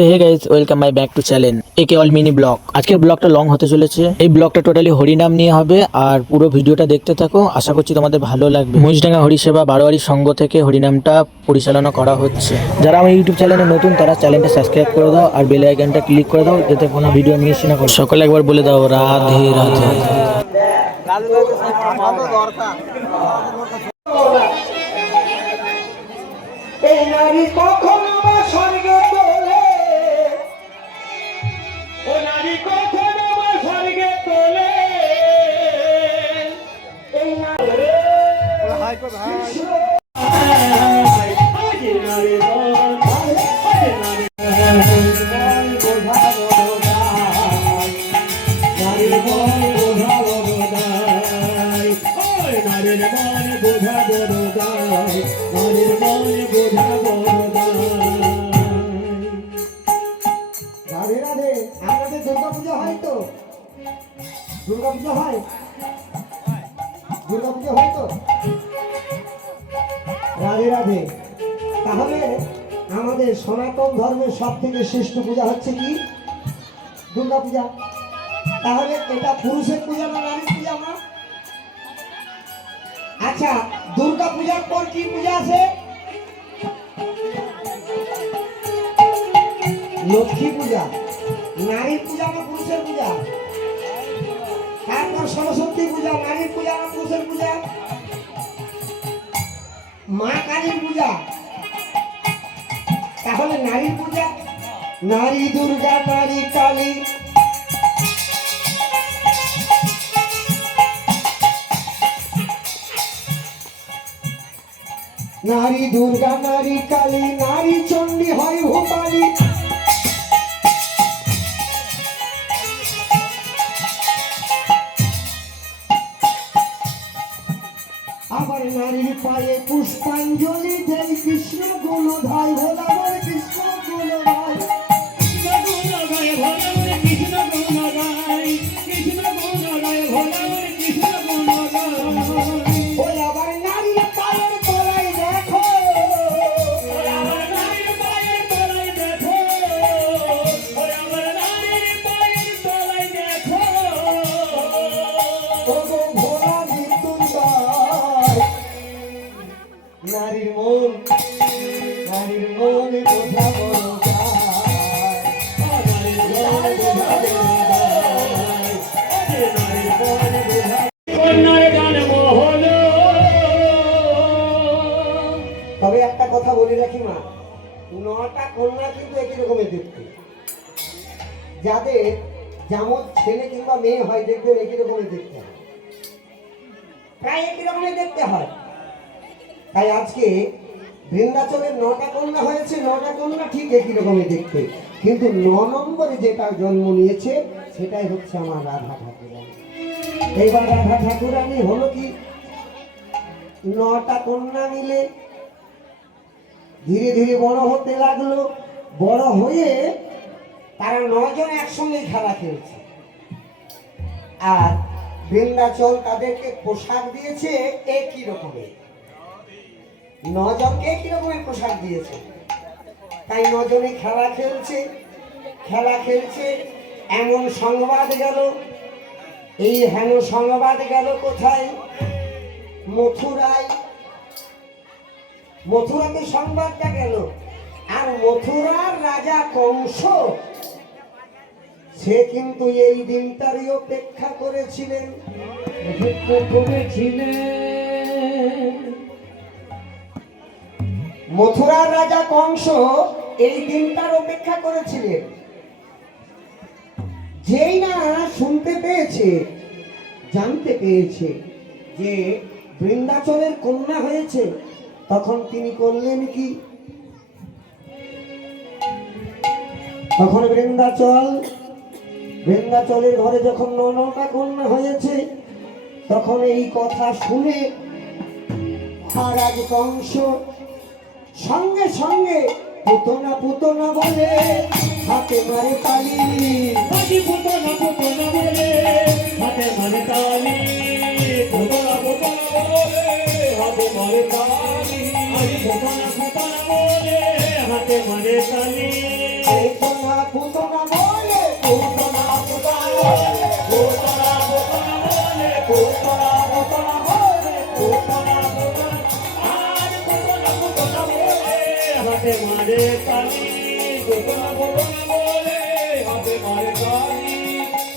তো hey guys, welcome my back to channel একে all mini vlog. আজকের ব্লগটা লং হতে চলেছে। এই ব্লগটা টোটালি হরিনাম নিয়ে হবে, আর পুরো ভিডিওটা দেখতে থাকো। আশা করছি তোমাদের ভালো লাগবে। মহিষডাঙ্গা হরিসেবা বারোয়ারি সংঘ থেকে হরিনামটা পরিচালনা করা হচ্ছে। যারা আমার ইউটিউব চ্যানেলে নতুন তারা চ্যানেলটা সাবস্ক্রাইব করে দাও আর বেল আইকনটা ক্লিক করে দাও, যাতে কোনো ভিডিও মিস না করো। সকলে একবার বলে দাও রাধে রাধে। এই নারী কখনো বা স্বর্গে তোলে, ও নারী কখনো বা স্বর্গে তোলে, এই নারী রাধে রাধে। আমাদের দুর্গা পূজা হয় তো, দুর্গা পূজা হয়, দুর্গা পূজা হয় তো। রাধে রাধে। তাহলে আমাদের সনাতন ধর্মের সব থেকে শ্রেষ্ঠ পূজা হচ্ছে কি? দুর্গা পূজা। তাহলে এটা পুরুষের পূজা না নারীর পূজা না? আচ্ছা, দুর্গা পূজার পর কি পূজা আছে? লক্ষ্মী পূজা। নারীর পূজা না পুরুষের পূজা? তারপর সরস্বতী পূজা। নারীর পূজা না পুরুষের পূজা? মা কালীর পূজা। তাহলে নারীর পূজা, নারী দুর্গা, নারী কালী। নারী দুর্গা, নারী কালী, নারী চণ্ডী হয় ভূপালী। আবার নারীর পায়ে পুষ্পাঞ্জলি দেয়, কৃষ্ণ গুণধায় ভোলা বলে, কৃষ্ণ গুণধায়, কৃষ্ণ গুণগায় ভোলা বলে, কৃষ্ণ গুণগায়, কৃষ্ণ গুণগায় ভোলা বলে, কৃষ্ণ গুণগায়। ওই আবার নারীর পায়ের তলায় দেখো, ওই আবার নারীর পায়ের তলায় দেখো, ওই আবার নারীর পায়ের তলায় দেখো, ও গো ভোলা মৃত্যুঞ্জয়। নারীর মন, নারীর মন বোঝা বড় যায়, নারীর মন বোঝা বড় যায়, নারীর মন বোঝা। কন্যার জন্ম হলো। তবে একটা কথা বলে রাখি মা, 9টা কন্যা কিন্তু একই রকমের দেখতে। যাদের যেমন ছেলে কিংবা মেয়ে হয় দেখবেন একই রকমের দেখতে হয়, প্রায় একই রকমের দেখতে হয়। তাই আজকে বৃন্দাচলের 9টা কন্যা হয়েছে, 9টা কন্যা ঠিক একই রকমের দেখতে, কিন্তু 9 নম্বরে যেটা জন্ম নিয়েছে সেটাই হচ্ছে আমার রাধা ঠাকুরানী। এইবার রাধা ঠাকুরানী হলো কি, 9টা কন্যা মিলে ধীরে ধীরে বড় হতে লাগলো। বড় হয়ে তারা 9 জন একসঙ্গে খেলা খেলছে, আর বৃন্দাচল তাদেরকে পোশাক দিয়েছে একই রকমের। 9 জনকে একই রকমের পোশাক দিয়েছে, তাই 9 জনে খেলা খেলছে। খেলা খেলছে, এমন সংবাদ গেল, এই হেন সংবাদ গেল কোথায়? মথুরায়। মথুরাতে সংবাদটা গেল, আর মথুরার রাজা কংস সে কিন্তু এই দিনটারই অপেক্ষা করেছিলেন। মথুরার রাজা কংস এই দিনটার অপেক্ষা করেছিলেন। যেই না শুনতে পেয়েছে, জানতে পেয়েছে যে বৃন্দাচলের কন্যা হয়েছে, তখন তিনি করলেন কি? তখন বৃন্দাচলের ঘরে যখন 9টা কন্যা হয়েছে, তখন এই কথা শুনে মহারাজ কংস সঙ্গে সঙ্গে পুতনা পুতনা বলে হাতে মারে তালি, পুতনা পুতনা বলে হাতে মারে তালি, পুতনা পুতনা বলে হাতে মারে তালি, পুতনা পুতনা বলে হাতে মারে তালি।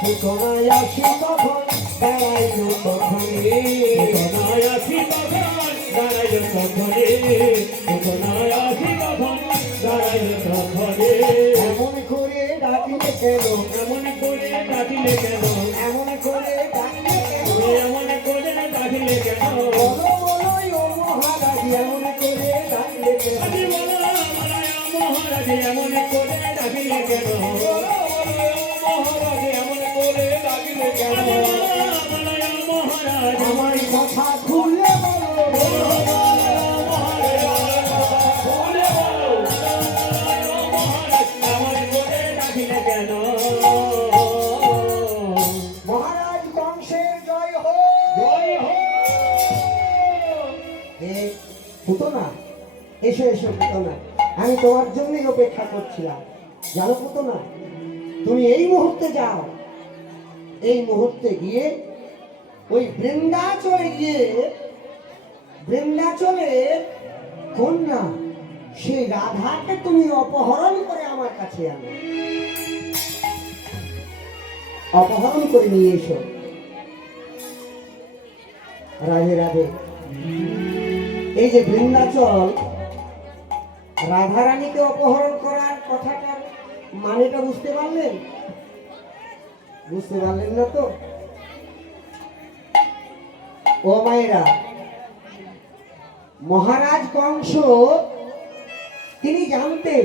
পুতনায় আসি তখন দাঁড়াইল তখনে এমন করে ডাকিলে কেন এমন করে ডাকিলে কেন বলো বলো ও মহারাজ এমন করে ডাকিলে কেন আমার কথা খুলে মহারাজ কংসের জয় হোক। পুতনা এসো এসো পুতনা, আমি তোমার জন্যই অপেক্ষা করছিলাম। জানো পুতনা, তুমি এই মুহূর্তে যাও, এই মুহূর্তে গিয়ে ওই বৃন্দাচলে কন্যা সেই রাধাকে তুমি অপহরণ করে আমার কাছে আনো, অপহরণ করে নিয়ে এসো। রাধে রাধে। এই যে বৃন্দাচল, রাধারানীকে অপহরণ করার কথাটার মানেটা বুঝতে পারলেন? বুঝতে পারলেন না তো? ও মায়েরা, মহারাজ কংস তিনি জানতেন,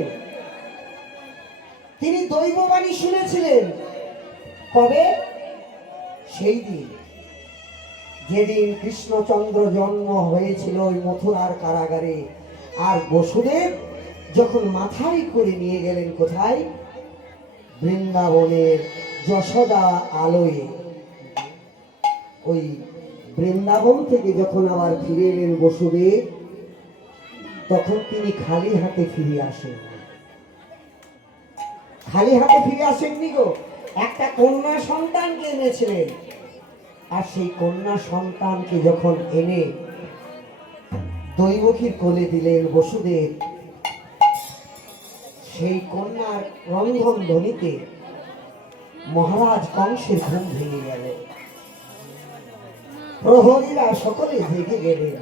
তিনি দৈববাণী শুনেছিলেন। কবে? সেই দিন যেদিন কৃষ্ণচন্দ্র জন্ম হয়েছিল ওই মথুরার কারাগারে, আর বসুদেব যখন মাথায় করে নিয়ে গেলেন কোথায়? বৃন্দাবনের যশোদা আলোয়ে। ওই বৃন্দাবন থেকে যখন আবার ফিরে এলেন বসুদেব, তখন তিনি খালি হাতে ফিরে আসেন। খালি হাতে ফিরে আসেননি গো, একটা কন্যা সন্তানকে এনেছিলেন। আর সেই কন্যা সন্তানকে যখন এনে দৈবকীর কোলে দিলেন বসুদেব, সেই কন্যার রন্ধন ধ্বনিতে মহারাজ কংসের ঘুম ভেঙে গেল। প্রহরীরা সকলে জেগে গেলেন।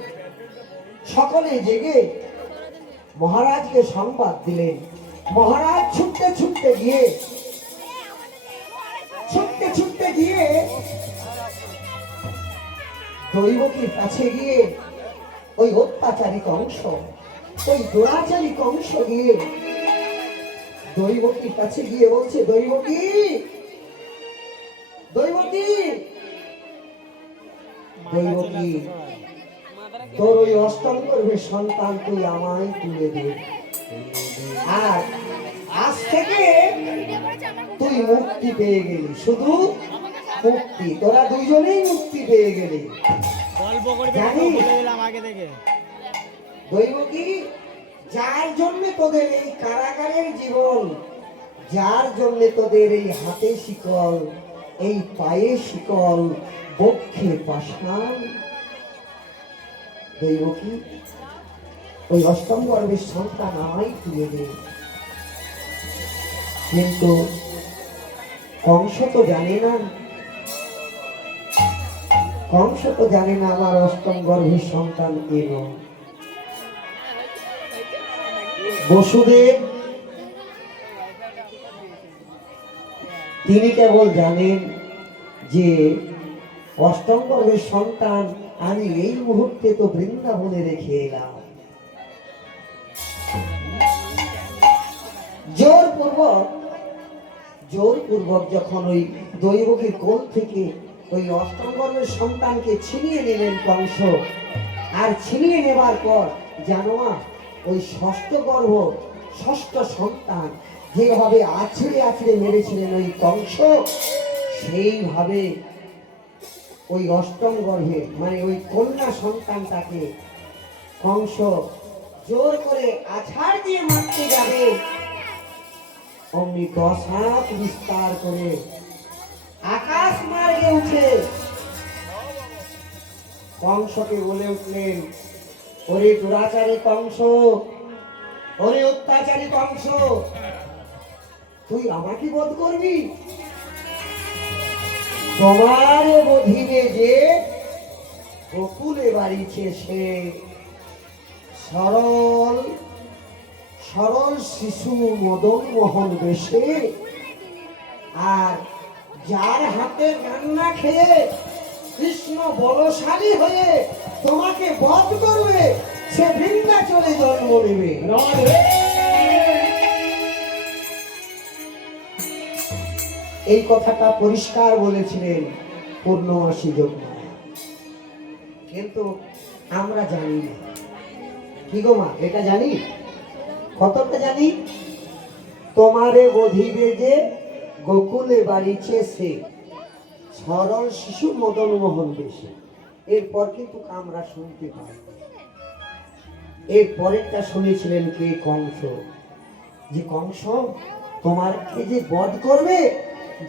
সকলে জেগে মহারাজকে সংবাদ দিলেন। মহারাজ ছুটতে ছুটতে গিয়ে দৈবকীর কাছে গিয়ে ওই অত্যাচারী কংস, ওই দুরাচারী কংস গিয়ে দৈবকীর কাছে গিয়ে বলছে, দৈবকী দৈবকী দৈবকী, তোর ওই অষ্টম গর্ভের সন্তান তুই আমায় তুলে দে, আর আজ থেকে তুই মুক্তি পেয়ে গেলি, শুধু মুক্তি, তোরা দুইজনেই মুক্তি পেয়ে গেলি। দৈবকী, যার জন্য তোদের এই কারাগারের জীবন, যার জন্য তোদের এই হাতে শিকল, এই পায়ে শিকল, বক্ষে পাষাণ, দৈবকী ওই অষ্টম গর্ভের সন্তান আমায় তুলে দে। কিন্তু কংস তো জানে না, কংস তো জানে না আমার অষ্টম গর্ভের সন্তান কে নয়। বসুদেব তিনি কেবল জানেন যে অষ্টম গর্ভের সন্তান আমি এই মুহূর্তে তো বৃন্দাবনে রেখে এলাম। জোরপূর্বক যখন ওই দৈবকীর কোল থেকে ওই অষ্টম গর্ভের সন্তানকে ছিনিয়ে নিলেন কংস, আর ছিনিয়ে নেবার পর জানো ওই ষষ্ঠ সন্তান যেভাবে আছড়ে আছড়ে মেরেছিলেন ওই কংস, সেইভাবে ওই অষ্টম গর্ভে মানে ওই কন্যা সন্তানটাকে কংস জোর করে আছাড় দিয়ে মারতে যাবে, অমনি 10 হাত বিস্তার করে আকাশ মার্গে উঠে কংসকে বলে উঠলেন, ওরে দুরাচারী কংস, ওরে অত্যাচারী কংস, তুই আমাকে বধ করবি? তোমার বধিবে যে গোকুলে বাড়িছে সে, সরল সরল শিশু মদন মোহন বেশে, আর যার হাতে রান্না খেয়ে কৃষ্ণ বলশালী হয়ে তোমাকে বধ করবে সে বৃন্দাচলে জন্ম নেবে। এই কথাটা পরিষ্কার বলেছিলেন পূর্ণমাসী যোগমায়া, কিন্তু আমরা জানি না। কি গো মা, এটা জানি? কতটা জানি? তোমারে বধিবে যে গোকুলে বাড়িছে সে, সরল শিশু মদন মোহন বেশে। এরপর কিন্তু আমরা শুনতে পাই, এর পরেরটা শুনেছিলেন কে? কংস। যে কংস তোমারকে যে বধ করবে,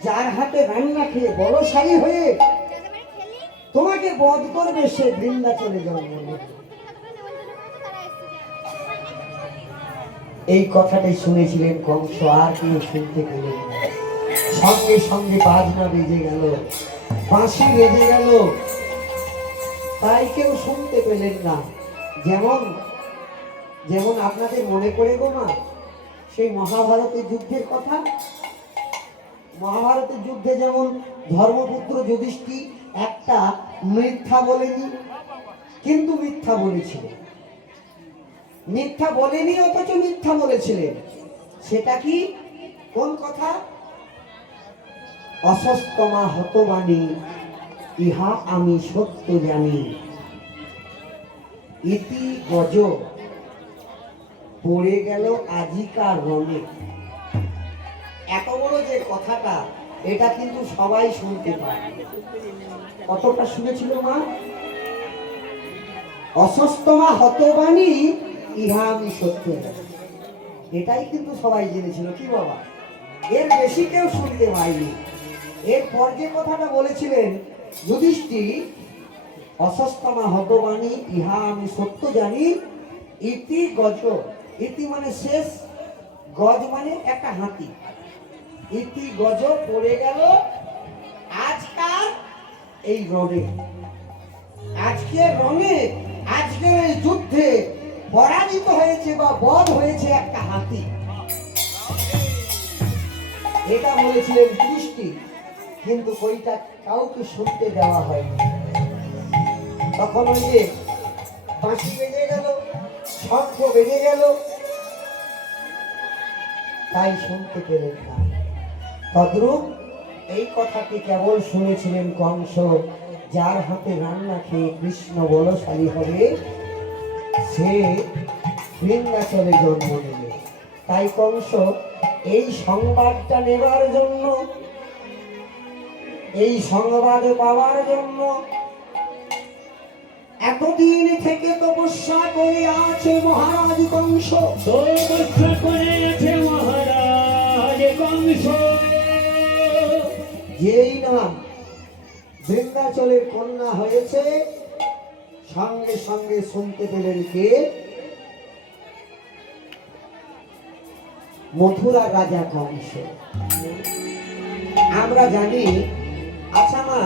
যার হাতে রান্না খেয়ে বলশালী হয়ে তোমাকে বধ করবে সে বৃন্দাচলে জন্ম নেবে। এই কথাটাই শুনেছিলেন কংস, আর কেউ শুনতে পেলেন না। সঙ্গে সঙ্গে বাজনা বেজে গেল, বাঁশি বেজে গেল, তাই কেউ শুনতে পেলেন না। যেমন যেমন আপনাদের মনে পড়ে গো মা সেই মহাভারতের যুদ্ধের কথা। মহাভারতের যুদ্ধে যেমন ধর্মপুত্র যুধিষ্ঠির একটা মিথ্যা বলেনি, কিন্তু মিথ্যা বলেছিলেন। মিথ্যা বলেনি অথচ মিথ্যা বলেছিলেন। সেটা কি? কোন কথা? অসস্তমা হতবাণী ইহা আমি সত্য জানি, ইতি গজ পড়ে গেল আজিকার রণে। এত বড় যে কথাটা, এটা কিন্তু সবাই শুনতে পায়। কতটা শুনেছিল মা? অসস্তমা হতবাণী ইহা আমি সত্য জানি, এটাই কিন্তু সবাই জেনেছিল। কি বাবা, এর বেশি কেউ শুনতে পায়নি। এরপর যে কথাটা বলেছিলেন যুধিষ্ঠির, অসস্তমা হতবাণী ইহা আমি সত্য জানি, ইতি গজ, ইতি মানে শেষ, গজ মানে একটা হাতি, ইতি গজ পড়ে গেল আজকাল এই রণে। আজকে রণে, আজকের এই যুদ্ধে পরাজিত হয়েছে বা বধ হয়েছে একটা হাতি। এটা বলেছিলেন যুধিষ্ঠির, কিন্তু ওইটা কাউকে শুনতে দেওয়া হয়নি। তখন ওই যে বাঁশি বেজে গেল, শঙ্খ বেজে গেল, তাই শুনতে পেলেন না। তদ্রূপ এই কথাটি কেবল শুনেছিলেন কংস, যার হাতে রান্না খেয়ে কৃষ্ণ বলশালী হবে সে বৃন্দাচলে জন্ম নেবে। তাই কংস এই সংবাদটা নেবার জন্য, এই সংবাদ পাওয়ার জন্য এতদিন থেকে তপস্যা করে আছে মহারাজ কংস। তপস্যা করে আছে মহারাজ কংস। যেই না বৃন্দাচলের কন্যা হয়েছে, সঙ্গে সঙ্গে শুনতে পেলেন কে? মথুরার রাজা কংস। আমরা জানি, আচ্ছা মা,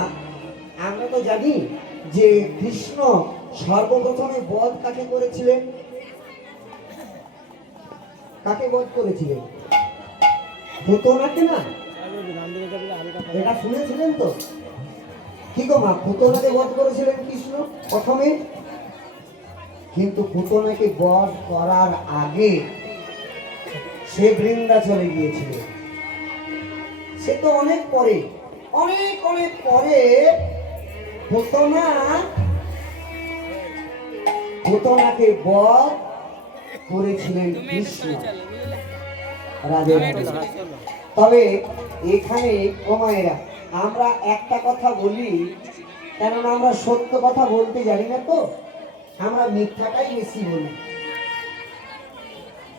আমরা তো জানি যে কৃষ্ণ সর্বপ্রথমে বধ কাকে করেছিলেন? কাকে বধ করেছিলেন? পুতনাকে না? এটা শুনেছিলেন তো? কি গো মা, পুতনাকে বধ করেছিলেন কৃষ্ণ প্রথমে, কিন্তু পুতনাকে বধ করার আগে সে বৃন্দাচলে গিয়েছিল। সে তো অনেক পরে, অনেক অনেক পরে পুতনাকে বধ করেছিলেন কৃষ্ণ রাজা। তবে এখানে কমায়েরা আমরা একটা কথা বলি, কেননা আমরা সত্য কথা বলতে জানি না, তো আমরা মিথ্যাটাই বেশি বলি।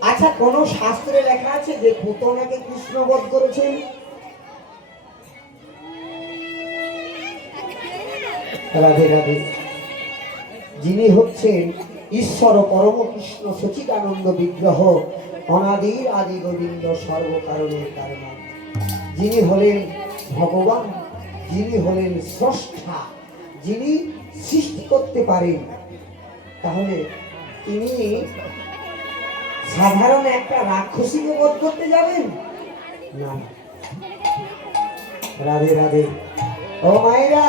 আচ্ছা, কোন শাস্ত্রে লেখা আছে যে পুতনাকে কৃষ্ণ বধ করেছেন? রাধে রাধে। যিনি হচ্ছেন ঈশ্বর পরম কৃষ্ণ সচিদানন্দ বিগ্রহ, অনাদির আদি গোবিন্দ সর্বকারণের কারণ, যিনি হলেন ভগবান, যিনি হলেন স্রষ্টা, যিনি সৃষ্টি করতে পারেন, তাহলে তিনি সাধারণ একটা রাক্ষসীকে বধ করতে যাবেন না। রাধে রাধে। ও মায়েরা,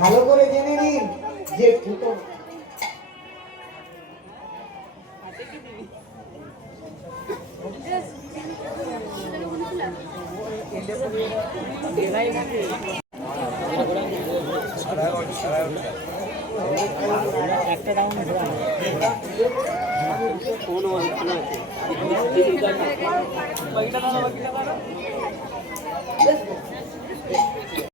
ভালো করে জেনে নিন যে পুতন